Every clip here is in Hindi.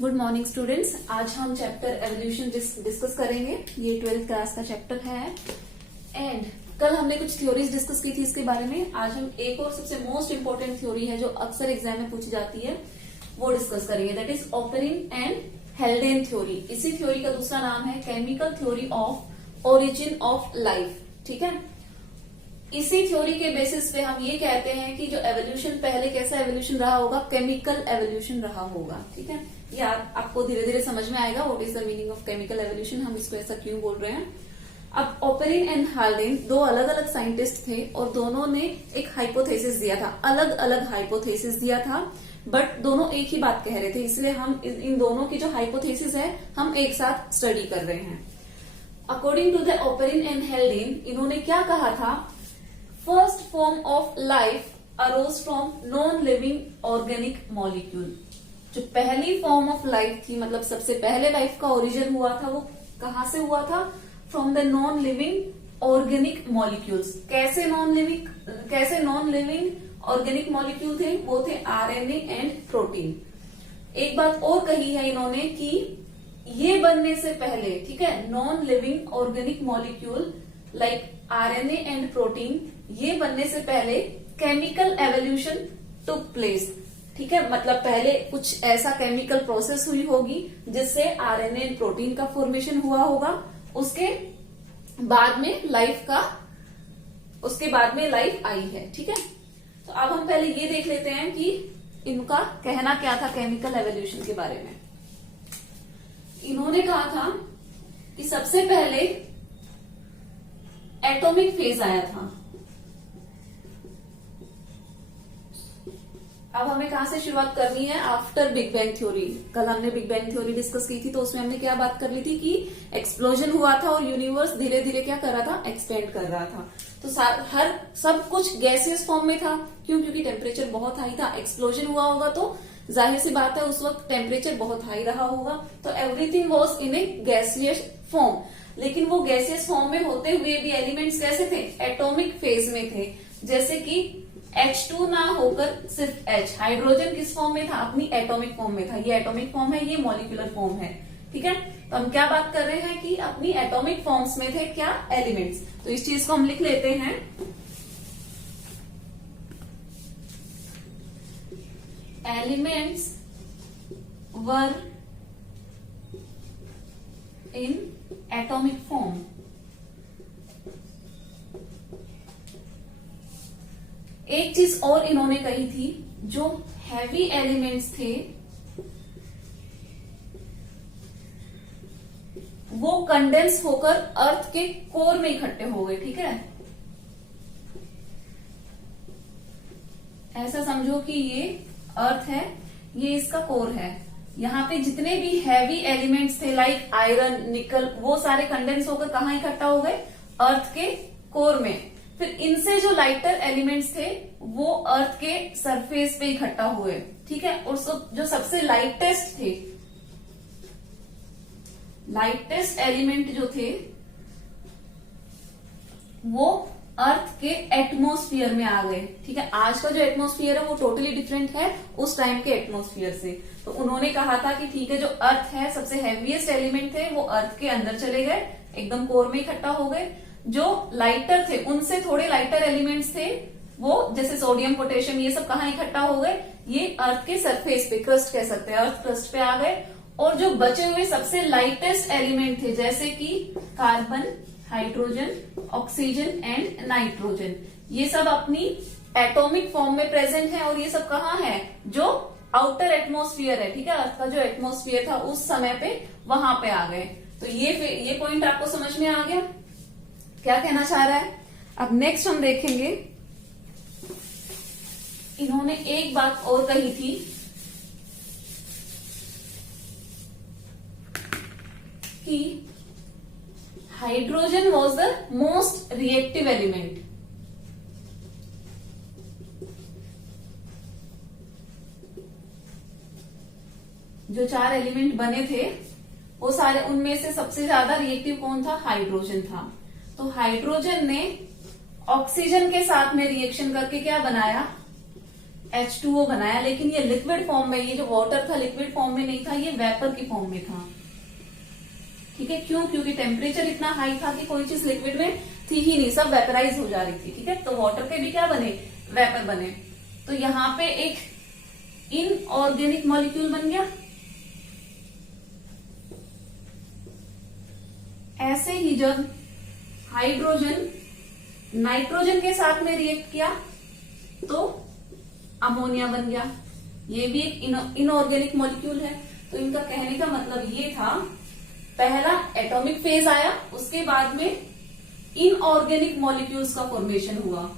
Good morning students. आज हम चैप्टर एवोल्यूशन डिस्कस करेंगे। ये 12th क्लास का चैप्टर है एंड कल हमने कुछ थ्योरीज डिस्कस की थी इसके बारे में। आज हम एक और सबसे मोस्ट इंपोर्टेंट थ्योरी है जो अक्सर एग्जाम में पूछी जाती है वो डिस्कस करेंगे, that is Oparin and हेल्डेन theory. इसी थ्योरी का दूसरा नाम है chemical theory of origin of life. ठीक है, इसी थ्योरी के बेसिस पे हम ये कहते हैं कि जो एवोल्यूशन पहले कैसा एवोल्यूशन रहा होगा, केमिकल एवोल्यूशन रहा होगा। ठीक है, ये आपको धीरे धीरे समझ में आएगा what is the meaning of chemical evolution, हम इसको ऐसा क्यों बोल रहे हैं। अब ओपेरिन एंड हाल्डेन दो अलग अलग साइंटिस्ट थे और दोनों ने एक हाइपोथेसिस दिया था, अलग अलग हाइपोथेसिस दिया था, बट दोनों एक ही बात कह रहे थे, इसलिए हम इन दोनों की जो हाइपोथेसिस है हम एक साथ स्टडी कर रहे हैं। According to the Oparin and Haldane, इन्होंने क्या कहा था, first form of life arose from non living organic molecule. जो पहली फॉर्म ऑफ लाइफ थी, मतलब सबसे पहले लाइफ का ओरिजिन हुआ था, वो कहां से हुआ था, from the non living organic molecules. कैसे नॉन लिविंग ऑर्गेनिक मॉलिक्यूल थे, वो थे आरएनए एंड प्रोटीन। एक बात और कही है इन्होंने कि ये बनने से पहले, ठीक है, non living organic molecule like RNA and protein, ये बनने से पहले केमिकल एवोल्यूशन टुक प्लेस। ठीक है, मतलब पहले कुछ ऐसा केमिकल प्रोसेस हुई होगी जिससे आरएनए एंड प्रोटीन का फॉर्मेशन हुआ होगा, उसके बाद में लाइफ आई है। ठीक है, तो अब हम पहले ये देख लेते हैं कि इनका कहना क्या था केमिकल एवोल्यूशन के बारे में। इन्होंने कहा था कि सबसे पहले एटॉमिक फेज आया था। अब हमें कहां से शुरुआत करनी है, आफ्टर बिग बैंग थ्योरी। कल हमने बिग बैंग थ्योरी डिस्कस की थी, तो उसमें हमने क्या बात कर ली थी कि एक्सप्लोजन हुआ था और यूनिवर्स धीरे धीरे क्या कर रहा था, एक्सपेंड कर रहा था। तो सब कुछ गैसियस फॉर्म में था, क्योंकि टेम्परेचर बहुत हाई था। एक्सप्लोजन हुआ होगा तो जाहिर सी बात है उस वक्त टेम्परेचर बहुत हाई रहा होगा, तो everything was in A gaseous form. लेकिन वो गैसियस फॉर्म में होते हुए भी एलिमेंट्स कैसे थे, एटॉमिक फेज में थे। जैसे कि H2 ना होकर सिर्फ H, हाइड्रोजन किस फॉर्म में था, अपनी एटॉमिक फॉर्म में था। ये एटॉमिक फॉर्म है, ये मॉलिक्यूलर फॉर्म है। ठीक है, तो हम क्या बात कर रहे हैं कि अपनी एटॉमिक फॉर्म्स में थे क्या, एलिमेंट्स। तो इस चीज को हम लिख लेते हैं, elements were in atomic form. एक चीज और इन्होंने कही थी, जो हैवी एलिमेंट्स थे वो कंडेंस होकर अर्थ के कोर में इकट्ठे हो गए। ठीक है, ऐसा समझो कि ये अर्थ है, ये इसका कोर है। यहाँ पे जितने भी हैवी एलिमेंट्स थे लाइक आयरन, निकल, वो सारे कंडेंस होकर कहाँ इकट्ठा हो गए, अर्थ के कोर में। फिर इनसे जो लाइटर एलिमेंट्स थे वो अर्थ के सरफेस पे इकट्ठा हुए। ठीक है, और जो सबसे लाइटेस्ट एलिमेंट जो थे वो अर्थ के एटमॉस्फेयर में आ गए। ठीक है, आज का जो एटमॉस्फेयर है वो टोटली डिफरेंट है उस टाइम के एटमॉस्फेयर से। तो उन्होंने कहा था कि ठीक है, जो अर्थ है, सबसे हैवीएस्ट एलिमेंट थे वो अर्थ के अंदर चले गए, एकदम कोर में इकट्ठा हो गए। जो लाइटर थे, उनसे थोड़े लाइटर एलिमेंट्स थे, वो जैसे सोडियम, पोटेशियम, ये सब कहाँ इकट्ठा हो गए, ये अर्थ के सरफेस पे, क्रस्ट कह सकते हैं, अर्थ क्रस्ट पे आ गए। और जो बचे हुए सबसे लाइटेस्ट एलिमेंट थे जैसे कि carbon, hydrogen, oxygen and nitrogen, ये सब अपनी एटॉमिक फॉर्म में प्रेजेंट है। और ये सब कहाँ है, जो आउटर एटमॉस्फेयर है। ठीक है, अर्थ का जो एटमॉस्फेयर था उस समय पे वहां पे आ गए। तो ये पॉइंट आपको समझ में आ गया क्या कहना चाह रहा है। अब नेक्स्ट हम देखेंगे, इन्होंने एक बात और कही थी कि hydrogen was the most reactive element. जो 4 एलिमेंट बने थे वो सारे, उनमें से सबसे ज्यादा रिएक्टिव कौन था, हाइड्रोजन था। तो हाइड्रोजन ने ऑक्सीजन के साथ में रिएक्शन करके क्या बनाया, H2O बनाया, लेकिन ये लिक्विड फॉर्म में, ये जो वाटर था लिक्विड फॉर्म में नहीं था, ये वेपर की फॉर्म में था। ठीक है, क्यों? क्योंकि टेम्परेचर इतना हाई था कि कोई चीज लिक्विड में थी ही नहीं, सब वेपराइज हो जा रही थी। ठीक है, तो वाटर के भी क्या बने? वेपर बने। तो यहां पे एक इनऑर्गेनिक मॉलिक्यूल बन गया। ऐसे ही जब हाइड्रोजन नाइट्रोजन के साथ में रिएक्ट किया तो अमोनिया बन गया। ये भी एक इनऑर्गेनिक मॉलिक्यूल है। तो इनका कहने का मतलब ये था, पहला एटॉमिक फेज आया, उसके बाद में इनऑर्गेनिक मॉलिक्यूल्स का फॉर्मेशन हुआ।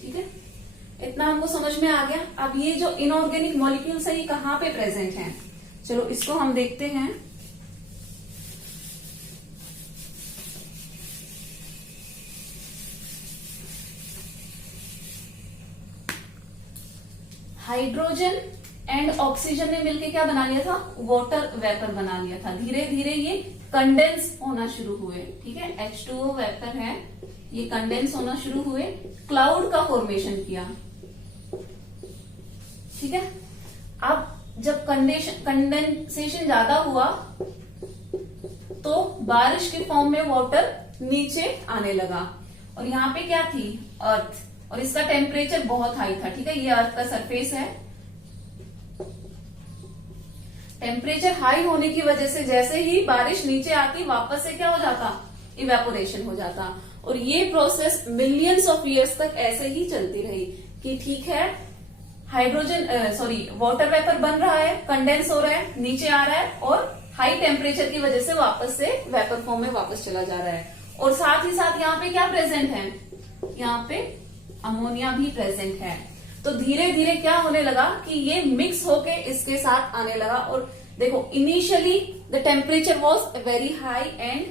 ठीक है, इतना हमको समझ में आ गया। अब ये जो इनऑर्गेनिक मॉलिक्यूल्स है, ये कहां पे प्रेजेंट हैं? चलो इसको हम देखते हैं। हाइड्रोजन एंड ऑक्सीजन ने मिलकर क्या बना लिया था? वाटर वेपर बना लिया था। धीरे धीरे ये कंडेंस होना शुरू हुए। ठीक है, H2O वेपर है, ये कंडेंस होना शुरू हुए, क्लाउड का फॉर्मेशन किया। ठीक है, अब जब कंडेंसेशन ज्यादा हुआ तो बारिश के फॉर्म में वाटर नीचे आने लगा। और यहाँ पे क्या थी? अर्थ, और इसका टेम्परेचर बहुत हाई था। ठीक है, ये अर्थ का सरफेस है। टेम्परेचर हाई होने की वजह से जैसे ही बारिश नीचे आती, वापस से क्या हो जाता? इवेपोरेशन हो जाता। और ये प्रोसेस मिलियंस ऑफ ईयर्स तक ऐसे ही चलती रही कि ठीक है, वाटर वेपर बन रहा है, कंडेंस हो रहा है, नीचे आ रहा है, और हाई टेम्परेचर की वजह से वापस से वेपर फॉर्म में वापस चला जा रहा है। और साथ ही साथ यहाँ पे क्या प्रेजेंट है? यहाँ पे अमोनिया भी प्रेजेंट है। तो धीरे धीरे क्या होने लगा कि ये मिक्स होके इसके साथ आने लगा। और देखो, initially the temperature was very high and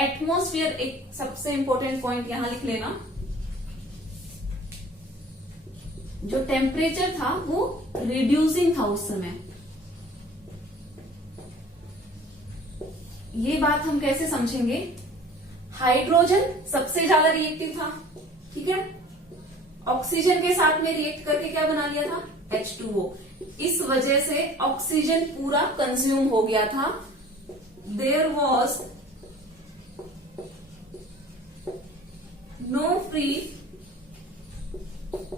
atmosphere, एक सबसे इंपॉर्टेंट पॉइंट यहां लिख लेना, जो टेम्परेचर था वो रिड्यूसिंग था उस समय। ये बात हम कैसे समझेंगे? हाइड्रोजन सबसे ज्यादा रिएक्टिव था। ठीक है, ऑक्सीजन के साथ में रिएक्ट करके क्या बना लिया था? H2O। इस वजह से ऑक्सीजन पूरा कंज्यूम हो गया था। There was no free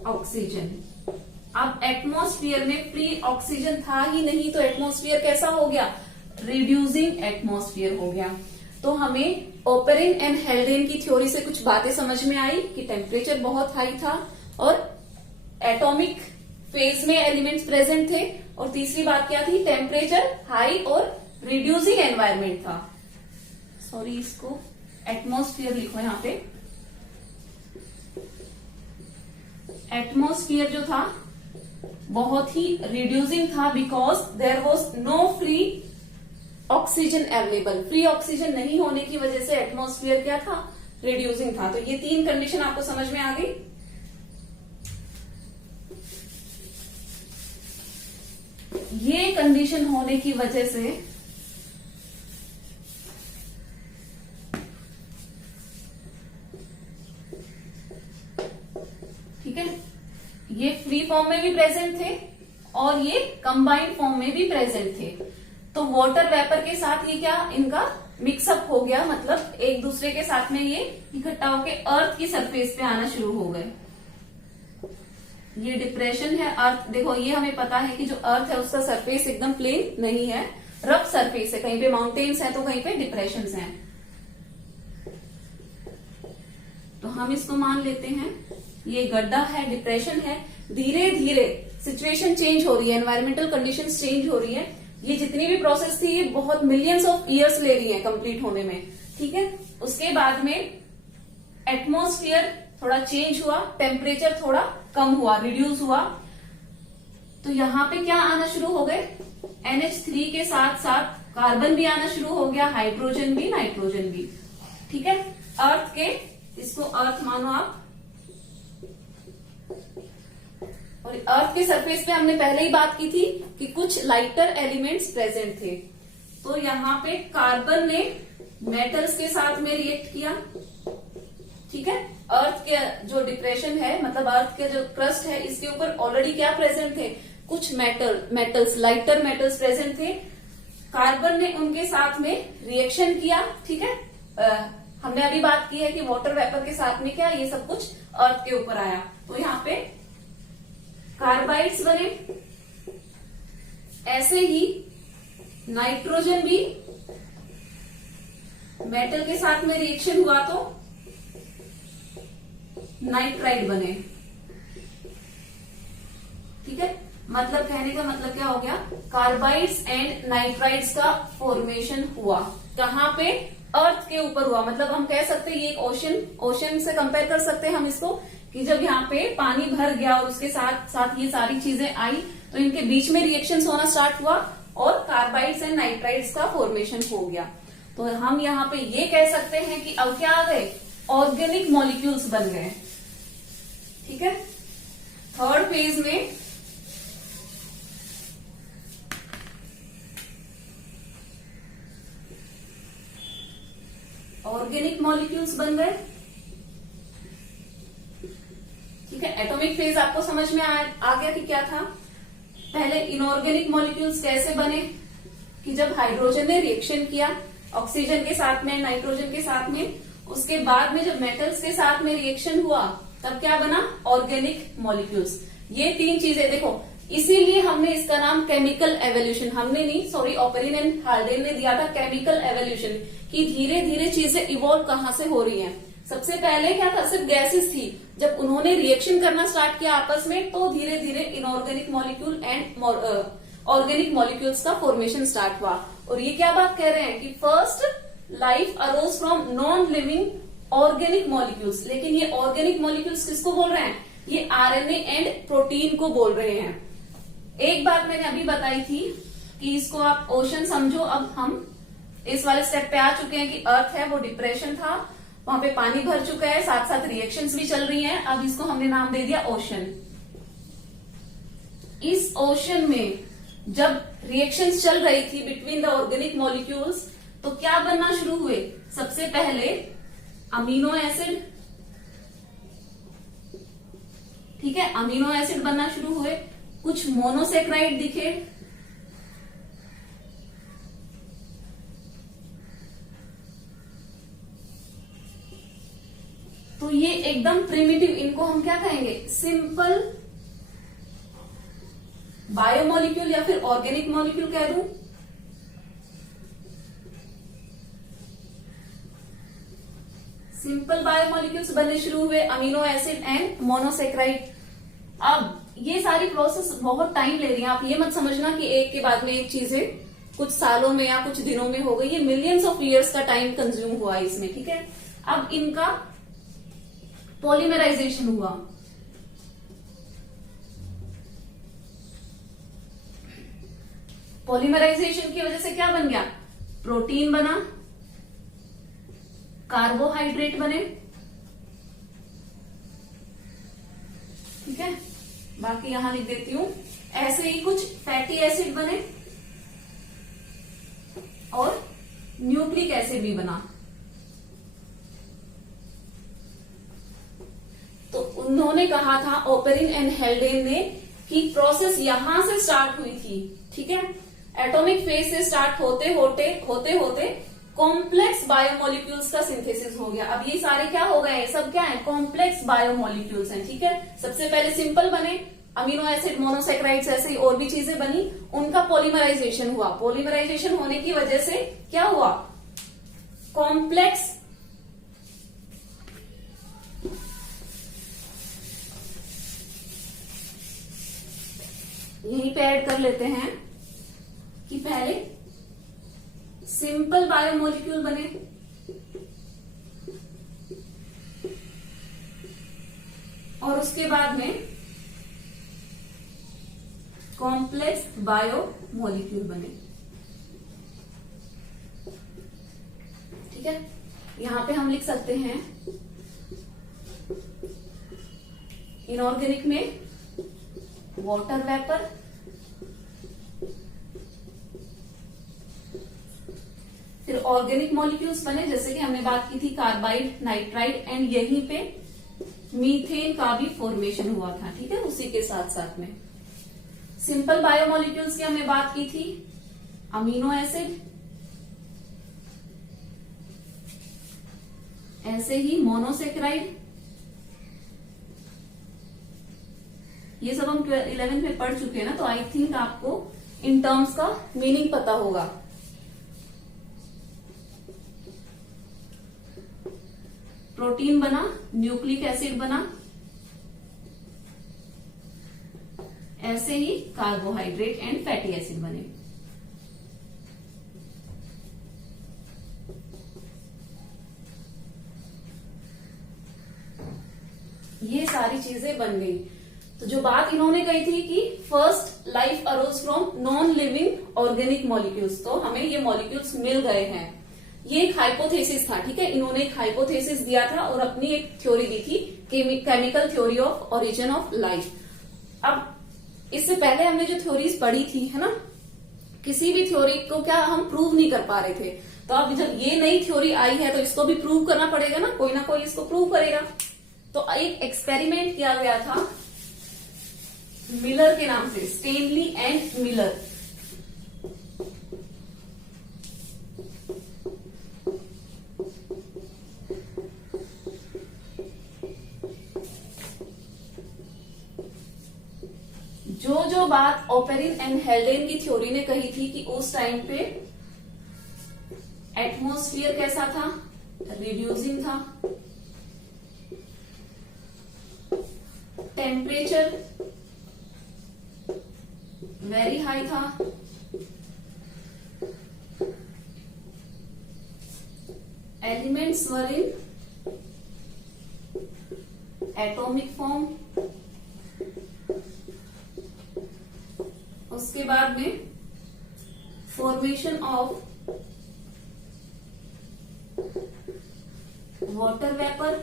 oxygen. अब एटमॉस्फेयर में फ्री ऑक्सीजन था ही नहीं, तो एटमॉस्फेयर कैसा हो गया? रिड्यूसिंग एटमॉस्फेयर हो गया। तो हमें ओपेरिन एंड हेल्डेन की थ्योरी से कुछ बातें समझ में आई कि टेम्परेचर बहुत हाई था और एटॉमिक फेज में एलिमेंट्स प्रेजेंट थे। और तीसरी बात क्या थी? टेम्परेचर हाई और रिड्यूसिंग एनवायरमेंट था। सॉरी, इसको एटमॉस्फेयर लिखो यहां पे। एटमॉस्फेयर जो था बहुत ही रिड्यूसिंग था, because there was no free oxygen available. Free oxygen नहीं होने की वजह से एटमॉस्फेयर क्या था? रिड्यूसिंग था। तो ये तीन कंडीशन आपको समझ में आ गई। ये कंडीशन होने की वजह से ठीक है, ये फ्री फॉर्म में भी प्रेजेंट थे और ये कंबाइंड फॉर्म में भी प्रेजेंट थे। तो वाटर वेपर के साथ ये क्या? इनका मिक्सअप हो गया, मतलब एक दूसरे के साथ में ये इकट्ठा होके अर्थ की सरफेस पे आना शुरू हो गए। ये डिप्रेशन है अर्थ। देखो, ये हमें पता है कि जो अर्थ है उसका सरफेस एकदम प्लेन नहीं है, रफ सरफेस है। कहीं पे माउंटेन्स हैं तो कहीं पे डिप्रेशंस हैं। तो हम इसको मान लेते हैं ये गड्ढा है, डिप्रेशन है। धीरे धीरे सिचुएशन चेंज हो रही है, एनवायरमेंटल कंडीशंस चेंज हो रही है। ये जितनी भी प्रोसेस थी ये बहुत मिलियंस ऑफ ईयर्स ले रही है कंप्लीट होने में। ठीक है, उसके बाद में एटमॉस्फेयर थोड़ा चेंज हुआ, टेम्परेचर थोड़ा कम हुआ, रिड्यूस हुआ। तो यहाँ पे क्या आना शुरू हो गए? NH3 के साथ साथ कार्बन भी आना शुरू हो गया, हाइड्रोजन भी, नाइट्रोजन भी। ठीक है, अर्थ के, इसको अर्थ मानो आप। और अर्थ के सरफेस पे हमने पहले ही बात की थी कि कुछ लाइटर एलिमेंट्स प्रेजेंट थे। तो यहाँ पे कार्बन ने मेटल्स के साथ में रिएक्ट किया, ठीक है। अर्थ के जो डिप्रेशन है, मतलब अर्थ के जो क्रस्ट है, इसके ऊपर ऑलरेडी क्या प्रेजेंट थे, कुछ मेटल्स लाइटर मेटल्स प्रेजेंट थे। कार्बन ने उनके साथ में रिएक्शन किया, ठीक है। हमने अभी बात की है कि वाटर वेपर के साथ में क्या, ये सब कुछ अर्थ के ऊपर आया, तो यहाँ पे कार्बाइड्स बने। ऐसे ही नाइट्रोजन भी मेटल के साथ में रिएक्शन हुआ तो नाइट्राइड बने, ठीक है। मतलब कहने का मतलब क्या हो गया, कार्बाइड्स एंड नाइट्राइड्स का फॉर्मेशन हुआ। कहाँ पे, अर्थ के ऊपर हुआ। मतलब हम कह सकते हैं ये एक ओशन से कंपेयर कर सकते हैं हम इसको, कि जब यहाँ पे पानी भर गया और उसके साथ साथ ये सारी चीजें आई, तो इनके बीच में रिएक्शंस होना स्टार्ट हुआ और कार्बाइड्स एंड नाइट्राइड्स का फॉर्मेशन हो गया। तो हम यहाँ पे ये कह सकते हैं कि अब क्या आ गए, ऑर्गेनिक मॉलिक्यूल्स बन गए, ठीक है। थर्ड फेज में ऑर्गेनिक मॉलिक्यूल्स बन गए, ठीक है। एटॉमिक फेज आपको समझ में आ गया कि क्या था। पहले इनऑर्गेनिक मॉलिक्यूल्स कैसे बने, कि जब हाइड्रोजन ने रिएक्शन किया ऑक्सीजन के साथ में, नाइट्रोजन के साथ में, उसके बाद में जब मेटल्स के साथ में रिएक्शन हुआ तब क्या बना, ऑर्गेनिक मॉलिक्यूल्स। ये तीन चीजें देखो, इसीलिए हमने इसका नाम केमिकल एवोल्यूशन, हमने नहीं सॉरी ऑपरिन एंड हाल्डेन ने दिया था केमिकल एवोल्यूशन, कि धीरे धीरे चीजें इवॉल्व कहाँ से हो रही हैं। सबसे पहले क्या था, सिर्फ गैसेस थी। जब उन्होंने रिएक्शन करना स्टार्ट किया आपस में, तो धीरे धीरे inorganic molecule and organic molecules का फॉर्मेशन स्टार्ट हुआ। और ये क्या बात कह रहे हैं कि first life arose from non living organic molecules. लेकिन ये ऑर्गेनिक मॉलिक्यूल्स किसको बोल रहे हैं, ये आरएनए एंड प्रोटीन को बोल रहे हैं। एक बात मैंने अभी बताई थी कि इसको आप ओशन समझो। अब हम इस वाले स्टेप पे आ चुके हैं कि अर्थ है वो डिप्रेशन था, वहां पे पानी भर चुका है, साथ साथ रिएक्शंस भी चल रही हैं। अब इसको हमने नाम दे दिया ओशन। इस ओशन में जब रिएक्शंस चल रही थी बिटवीन द ऑर्गेनिक मॉलिक्यूल्स, तो क्या बनना शुरू हुए, सबसे पहले अमीनो एसिड, ठीक है, अमीनो एसिड बनना शुरू हुए। कुछ मोनोसेक्राइड दिखे, तो ये एकदम प्रिमिटिव, इनको हम क्या कहेंगे, सिंपल बायोमोलिक्यूल या फिर ऑर्गेनिक मॉलिक्यूल कह दूं। सिंपल बायोमोलिक्यूल्स बनने शुरू हुए, अमीनो एसिड एंड मोनोसेक्राइड। अब ये सारी प्रोसेस बहुत टाइम ले रही है, आप ये मत समझना कि एक के बाद में एक चीजें कुछ सालों में या कुछ दिनों में हो गई। ये मिलियंस ऑफ ईयर्स का टाइम कंज्यूम हुआ इसमें, ठीक है। अब इनका पॉलीमराइजेशन हुआ, पॉलीमराइजेशन की वजह से क्या बन गया, प्रोटीन बना, कार्बोहाइड्रेट बने, ठीक है। बाकी यहां लिख देती हूं, ऐसे ही कुछ फैटी एसिड बने और न्यूक्लिक एसिड भी बना। तो उन्होंने कहा था, ओपेरिन एंड हेल्डेन ने, कि प्रोसेस यहां से स्टार्ट हुई थी, ठीक है। एटॉमिक फेज से स्टार्ट होते होते कॉम्प्लेक्स बायोमोलिक्यूल्स का सिंथेसिस हो गया। अब ये सारे क्या हो गए, सब क्या है, कॉम्प्लेक्स बायोमोलिक्यूल्स हैं, ठीक है। सबसे पहले सिंपल बने, अमीनो एसिड, मोनोसेक्राइड्स, ऐसे ही और भी चीजें बनी, उनका पॉलीमराइजेशन हुआ। पॉलीमराइजेशन होने की वजह से क्या हुआ, कॉम्प्लेक्स यहीं पे ऐड कर लेते हैं कि पहले सिंपल बायोमोलिक्यूल बने, और उसके बाद में कॉम्प्लेक्स बायोमोलिक्यूल बने, ठीक है। यहां पे हम लिख सकते हैं इनऑर्गेनिक में वाटर वेपर, फिर ऑर्गेनिक मॉलिक्यूल्स बने, जैसे कि हमने बात की थी कार्बाइड, नाइट्राइड, एंड यहीं पे मीथेन का भी फॉर्मेशन हुआ था, ठीक है, उसी के साथ साथ में। सिंपल बायोमोलिक्यूल्स की हमने बात की थी, अमीनो एसिड, ऐसे ही मोनोसेक्राइड, ये सब हम 11th में पढ़ चुके हैं ना, तो आई थिंक आपको इन टर्म्स का मीनिंग पता होगा। प्रोटीन बना, न्यूक्लिक एसिड बना, ऐसे ही कार्बोहाइड्रेट एंड फैटी एसिड बने। ये सारी चीजें बन गई। तो जो बात इन्होंने कही थी कि first life arose from non living organic molecules, तो हमें ये मॉलिक्यूल्स मिल गए हैं। ये एक हाइपोथेसिस था, ठीक है, इन्होंने एक हाइपोथेसिस दिया था और अपनी एक थ्योरी दी थी, chemical theory of origin of life. अब इससे पहले हमने जो थ्योरीज पढ़ी थी, है ना, किसी भी थ्योरी को क्या हम प्रूव नहीं कर पा रहे थे। तो अब जब ये नई थ्योरी आई है तो इसको भी प्रूव करना पड़ेगा ना कोई इसको प्रूव करेगा। तो एक एक्सपेरिमेंट किया गया था मिलर के नाम से, स्टेनली एंड मिलर। जो बात ओपेरिन एंड हेल्डेन की थ्योरी ने कही थी कि उस टाइम पे एटमॉस्फेयर कैसा था, रिड्यूसिंग था, टेम्परेचर वेरी हाई था, elements were in atomic form, उसके बाद में formation of water vapour,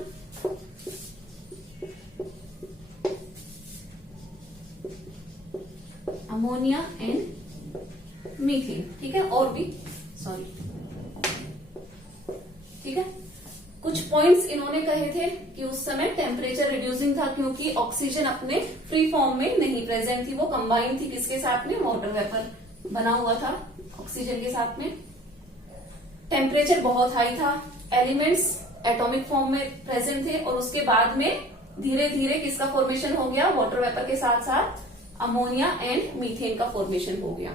ammonia and methane, ठीक है, और भी सॉरी, ठीक है। कुछ पॉइंट्स इन्होंने कहे थे कि उस समय टेम्परेचर रिड्यूसिंग था क्योंकि ऑक्सीजन अपने फ्री फॉर्म में नहीं प्रेजेंट थी, वो कंबाइन थी किसके साथ में, वाटर वेपर बना हुआ था ऑक्सीजन के साथ में। टेम्परेचर बहुत हाई था, एलिमेंट्स एटॉमिक फॉर्म में प्रेजेंट थे, और उसके बाद में धीरे धीरे किसका फॉर्मेशन हो गया, वाटर वेपर के साथ साथ अमोनिया एंड मीथेन का फॉर्मेशन हो गया,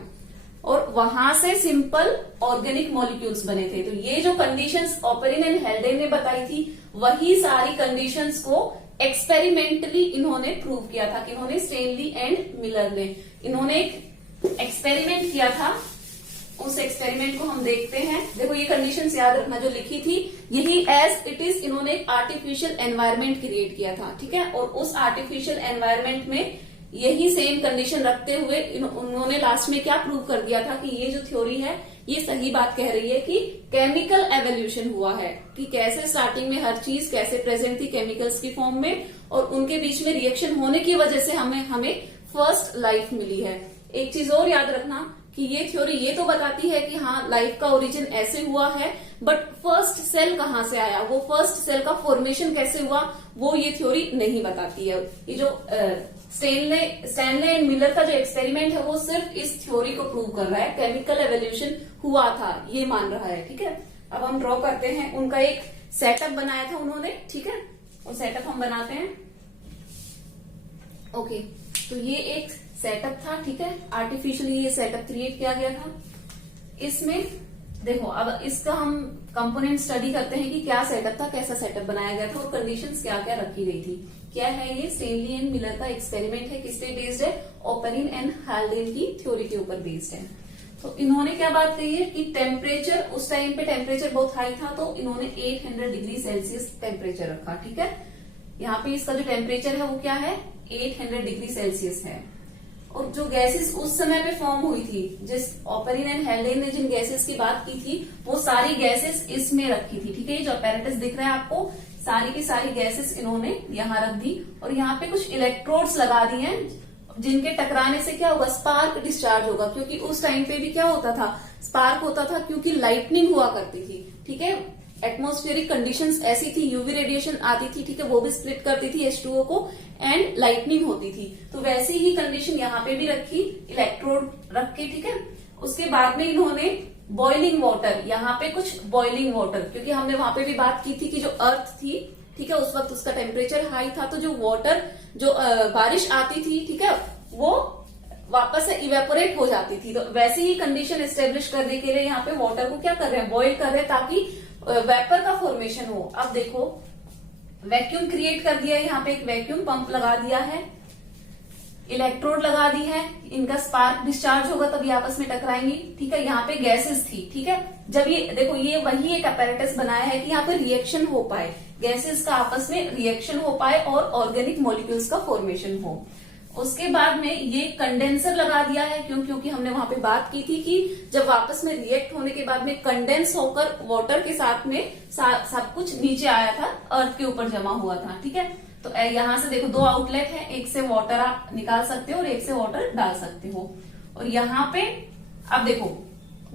और वहां से सिंपल ऑर्गेनिक मॉलिक्यूल्स बने थे। तो ये जो कंडीशंस ओपेरिन एंड हेल्डेन ने बताई थी, वही सारी कंडीशंस को एक्सपेरिमेंटली इन्होंने प्रूव किया था। कि इन्होंने स्टेनली एंड मिलर ने इन्होंने एक एक्सपेरिमेंट किया था, उस एक्सपेरिमेंट को हम देखते हैं। देखो ये कंडीशंस याद रखना जो लिखी थी, यही एज इट इज इन्होंने एक आर्टिफिशियल एनवायरमेंट क्रिएट किया था, ठीक है, और उस आर्टिफिशियल एनवायरमेंट में यही सेम कंडीशन रखते हुए उन्होंने लास्ट में क्या प्रूव कर दिया था कि ये जो थ्योरी है ये सही बात कह रही है कि केमिकल एवोल्यूशन हुआ है, कि कैसे स्टार्टिंग में हर चीज कैसे प्रेजेंट थी केमिकल्स की फॉर्म में, और उनके बीच में रिएक्शन होने की वजह से हमें फर्स्ट लाइफ मिली है। एक चीज और याद रखना कि ये थ्योरी ये तो बताती है कि हाँ लाइफ का ओरिजिन ऐसे हुआ है, बट फर्स्ट सेल कहाँ से आया, वो फर्स्ट सेल का फॉर्मेशन कैसे हुआ, वो ये थ्योरी नहीं बताती है। ये जो स्टैनले एंड मिलर का जो एक्सपेरिमेंट है वो सिर्फ इस थ्योरी को प्रूव कर रहा है, केमिकल एवोल्यूशन हुआ था ये मान रहा है, ठीक है। अब हम ड्रॉ करते हैं, उनका एक सेटअप बनाया था उन्होंने, ठीक है, और सेटअप हम बनाते हैं। ओके, तो ये एक सेटअप था, ठीक है, आर्टिफिशियली ये सेटअप क्रिएट किया गया था। इसमें देखो अब इसका हम कंपोनेंट स्टडी करते हैं कि क्या सेटअप था, कैसा सेटअप बनाया गया था और कंडीशंस क्या क्या रखी गई थी। क्या है ये स्टेनली एंड मिलर का एक्सपेरिमेंट है, किस पे बेस्ड है, ओपेरिन एंड हेल्डेन की थ्योरी के ऊपर बेस्ड है। तो इन्होंने क्या बात कही है कि टेम्परेचर, उस टाइम पे टेम्परेचर बहुत हाई था, तो इन्होंने 800 डिग्री सेल्सियस टेम्परेचर रखा, ठीक है। यहाँ पे इसका जो टेम्परेचर है वो क्या है, 800 डिग्री सेल्सियस है। और जो गैसेस उस समय पे फॉर्म हुई थी, जिस ओपेरिन एंड हेल्डेन ने जिन गैसेस की बात की थी, वो सारी गैसेस इसमें रखी थी, ठीक है। ये जो अपैरेटस दिख रहा है आपको, सारी की सारी गैसेस इन्होंने यहाँ रख दी, और यहाँ पे कुछ इलेक्ट्रोड्स लगा दिए हैं जिनके टकराने से क्या होगा, स्पार्क डिस्चार्ज होगा। क्योंकि उस टाइम पे भी क्या होता था, स्पार्क होता था क्योंकि लाइटनिंग हुआ करती थी, ठीक है। एटमॉस्फेरिक कंडीशंस ऐसी थी, यूवी रेडिएशन आती थी, ठीक है, वो भी स्प्लिट करती थी H2O को एंड लाइटनिंग होती थी। तो वैसी ही कंडीशन यहाँ पे भी रखी, इलेक्ट्रोड रख के, ठीक है। उसके बाद में इन्होंने बॉइलिंग वाटर, यहाँ पे कुछ बॉइलिंग वाटर, क्योंकि हमने वहां पे भी बात की थी कि जो अर्थ थी, ठीक है, उस वक्त उसका टेम्परेचर हाई था, तो जो वाटर, जो बारिश आती थी, ठीक है, वो वापस से इवेपोरेट हो जाती थी। तो वैसी ही कंडीशन एस्टेब्लिश करने के लिए यहाँ पे वाटर को क्या कर रहे हैं, बॉइल कर रहे हैं, ताकि वेपर का फॉर्मेशन हो। अब देखो, वैक्यूम क्रिएट कर दिया है, यहाँ पे एक वैक्यूम पंप लगा दिया है, इलेक्ट्रोड लगा दी है, इनका स्पार्क डिस्चार्ज होगा तभी आपस में टकराएंगी, ठीक है। यहाँ पे गैसेस थी, ठीक है। जब ये देखो, ये वही एक अपैरेटस बनाया है कि यहाँ पे रिएक्शन हो पाए, गैसेस का आपस में रिएक्शन हो पाए और ऑर्गेनिक मॉलिक्यूल्स का फॉर्मेशन हो। उसके बाद में ये कंडेंसर लगा दिया है, क्योंकि हमने वहां पे बात की थी कि जब वापस में रिएक्ट होने के बाद में कंडेंस होकर वाटर के साथ में सब कुछ नीचे आया था, अर्थ के ऊपर जमा हुआ था, ठीक है। तो यहां से देखो, दो आउटलेट है, एक से वाटर आप निकाल सकते हो और एक से वाटर डाल सकते हो। और यहाँ पे अब देखो,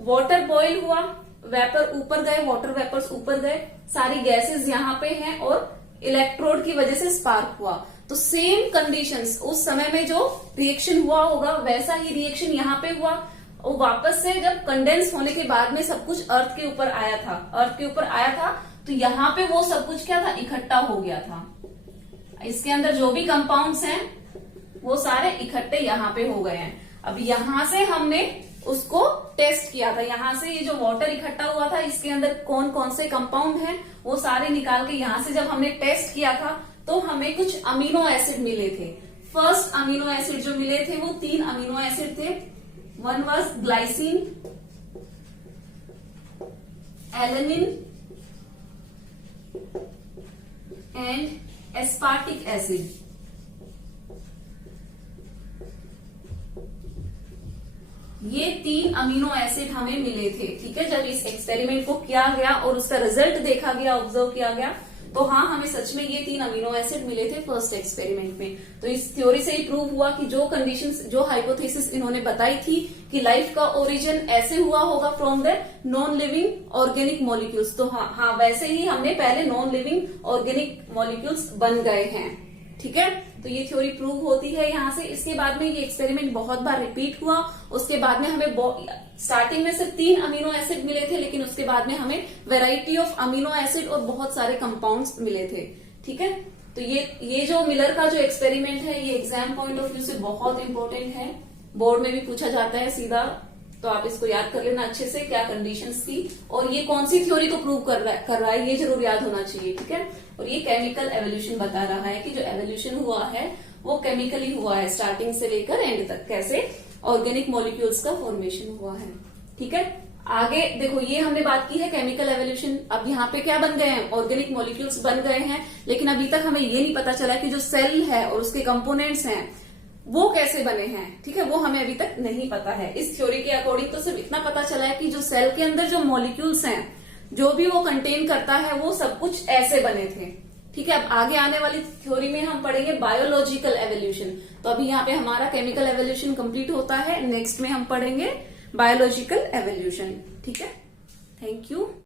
वाटर बॉईल हुआ, वेपर ऊपर गए, वाटर वेपर्स ऊपर गए, सारी गैसेस यहाँ पे हैं और इलेक्ट्रोड की वजह से स्पार्क हुआ। तो सेम कंडीशंस उस समय में जो रिएक्शन हुआ होगा वैसा ही रिएक्शन यहाँ पे हुआ, और वापस से जब कंडेंस होने के बाद में सब कुछ अर्थ के ऊपर आया था, अर्थ के ऊपर आया था, तो यहाँ पे वो सब कुछ क्या था, इकट्ठा हो गया था। इसके अंदर जो भी कंपाउंड्स हैं वो सारे इकट्ठे यहाँ पे हो गए हैं। अब यहां से हमने उसको टेस्ट किया था, यहां से ये जो वाटर इकट्ठा हुआ था, इसके अंदर कौन कौन से कंपाउंड हैं वो सारे निकाल के यहां से जब हमने टेस्ट किया था, तो हमें कुछ अमीनो एसिड मिले थे। फर्स्ट अमीनो एसिड जो मिले थे वो 3 अमीनो एसिड थे। One was glycine, alanine and aspartic acid. ये 3 अमीनो एसिड हमें मिले थे, ठीक है। जब इस एक्सपेरिमेंट को किया गया और उसका रिजल्ट देखा गया, ऑब्जर्व किया गया, तो हाँ, हमें सच में ये 3 अमीनो एसिड मिले थे फर्स्ट एक्सपेरिमेंट में। तो इस थ्योरी से ही प्रूव हुआ कि जो कंडीशंस, जो हाइपोथेसिस इन्होंने बताई थी कि लाइफ का ओरिजिन ऐसे हुआ होगा from the non living organic molecules, तो हाँ वैसे ही हमने पहले नॉन लिविंग ऑर्गेनिक मॉलिक्यूल्स बन गए हैं, ठीक है। तो ये थ्योरी प्रूव होती है यहाँ से। इसके बाद में ये एक्सपेरिमेंट बहुत बार रिपीट हुआ। उसके बाद में हमें स्टार्टिंग में सिर्फ 3 अमीनो एसिड मिले थे, लेकिन उसके बाद में हमें वैरायटी ऑफ अमीनो एसिड और बहुत सारे कंपाउंड्स मिले थे, ठीक है। तो ये जो मिलर का जो एक्सपेरिमेंट है, ये एग्जाम पॉइंट ऑफ व्यू से बहुत इंपॉर्टेंट है, बोर्ड में भी पूछा जाता है सीधा, तो आप इसको याद कर लेना अच्छे से, क्या कंडीशंस थी और ये कौन सी थ्योरी को प्रूव कर रहा है, ये जरूर याद होना चाहिए, ठीक है। और ये केमिकल एवोल्यूशन बता रहा है कि जो एवोल्यूशन हुआ है वो केमिकली हुआ है, स्टार्टिंग से लेकर एंड तक कैसे ऑर्गेनिक मॉलिक्यूल्स का फॉर्मेशन हुआ है, ठीक है। आगे देखो, ये हमने बात की है केमिकल एवोल्यूशन। अब यहाँ पे क्या बन गए हैं, ऑर्गेनिक मॉलिक्यूल्स बन गए हैं, लेकिन अभी तक हमें ये नहीं पता चला कि जो सेल है और उसके कंपोनेंट्स हैं वो कैसे बने हैं, ठीक है, वो हमें अभी तक नहीं पता है। इस थ्योरी के अकॉर्डिंग तो सिर्फ इतना पता चला है कि जो सेल के अंदर जो मॉलिक्यूल्स हैं, जो भी वो कंटेन करता है, वो सब कुछ ऐसे बने थे, ठीक है। अब आगे आने वाली थ्योरी में हम पढ़ेंगे बायोलॉजिकल एवोल्यूशन। तो अभी यहाँ पे हमारा केमिकल एवोल्यूशन कंप्लीट होता है, नेक्स्ट में हम पढ़ेंगे बायोलॉजिकल एवोल्यूशन, ठीक है। Thank you.